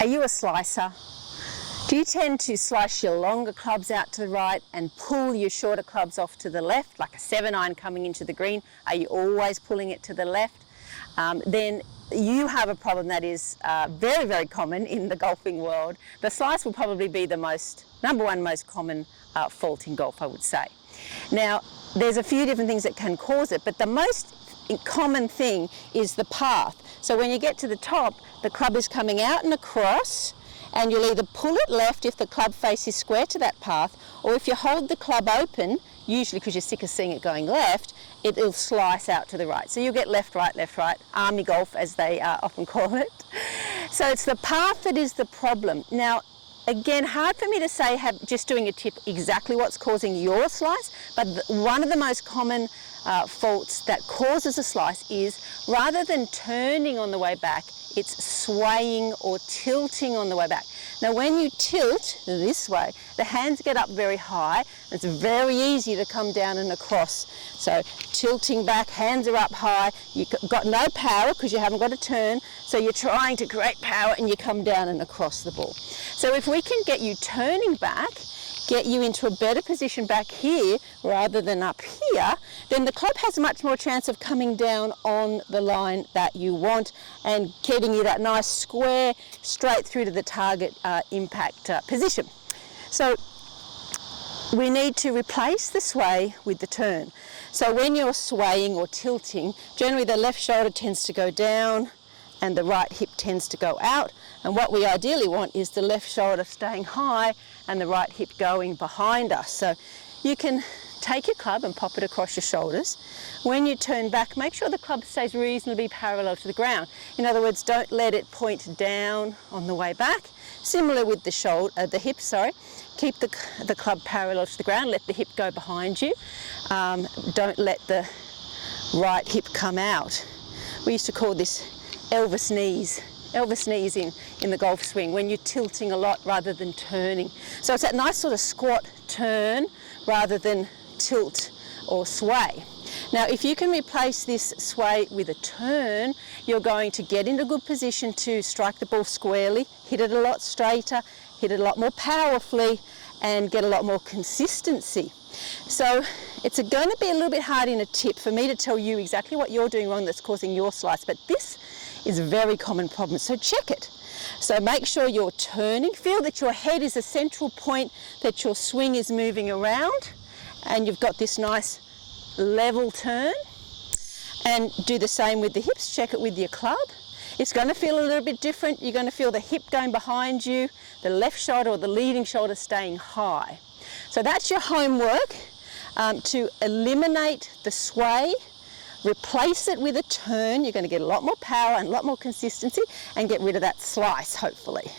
Are you a slicer? Do you tend to slice your longer clubs out to the right and pull your shorter clubs off to the left, like a 7-iron coming into the green? Are you always pulling it to the left? Then you have a problem that is very, very common in the golfing world. The slice will probably be the number one most common fault in golf, I would say. Now, there's a few different things that can cause it, but the most common thing is the path. So when you get to the top, the club is coming out and across, and you'll either pull it left if the club face is square to that path, or if you hold the club open, usually because you're sick of seeing it going left, it'll slice out to the right. So you'll get left, right, army golf as they often call it. So it's the path that is the problem. Now, again, hard for me to say, just doing a tip, exactly what's causing your slice, but one of the most common faults that causes a slice is, rather than turning on the way back, it's swaying or tilting on the way back. Now when you tilt this way, the hands get up very high. It's very easy to come down and across. So tilting back, hands are up high, you've got no power because you haven't got a turn, so you're trying to create power and you come down and across the ball. So if we can get you turning back, get you into a better position back here rather than up here, then the club has much more chance of coming down on the line that you want and getting you that nice square straight through to the target impact position. So we need to replace the sway with the turn. So when you're swaying or tilting, generally the left shoulder tends to go down and the right hip tends to go out, and what we ideally want is the left shoulder staying high and the right hip going behind us. So you can take your club and pop it across your shoulders. When you turn back, make sure the club stays reasonably parallel to the ground. In other words, don't let it point down on the way back. Similar with the hip, keep the club parallel to the ground, let the hip go behind you. Don't let the right hip come out. We used to call this Elvis knees in the golf swing, when you're tilting a lot rather than turning. So it's that nice sort of squat turn rather than tilt or sway. Now if you can replace this sway with a turn, you're going to get into a good position to strike the ball squarely, hit it a lot straighter, hit it a lot more powerfully, and get a lot more consistency. So it's going to be a little bit hard in a tip for me to tell you exactly what you're doing wrong that's causing your slice, but this is a very common problem, so check it. So make sure you're turning, feel that your head is a central point, that your swing is moving around, and you've got this nice level turn. And do the same with the hips, check it with your club. It's going to feel a little bit different. You're going to feel the hip going behind you, the left shoulder or the leading shoulder staying high. So that's your homework, to eliminate the sway, replace it with a turn. You're going to get a lot more power and a lot more consistency and get rid of that slice, hopefully.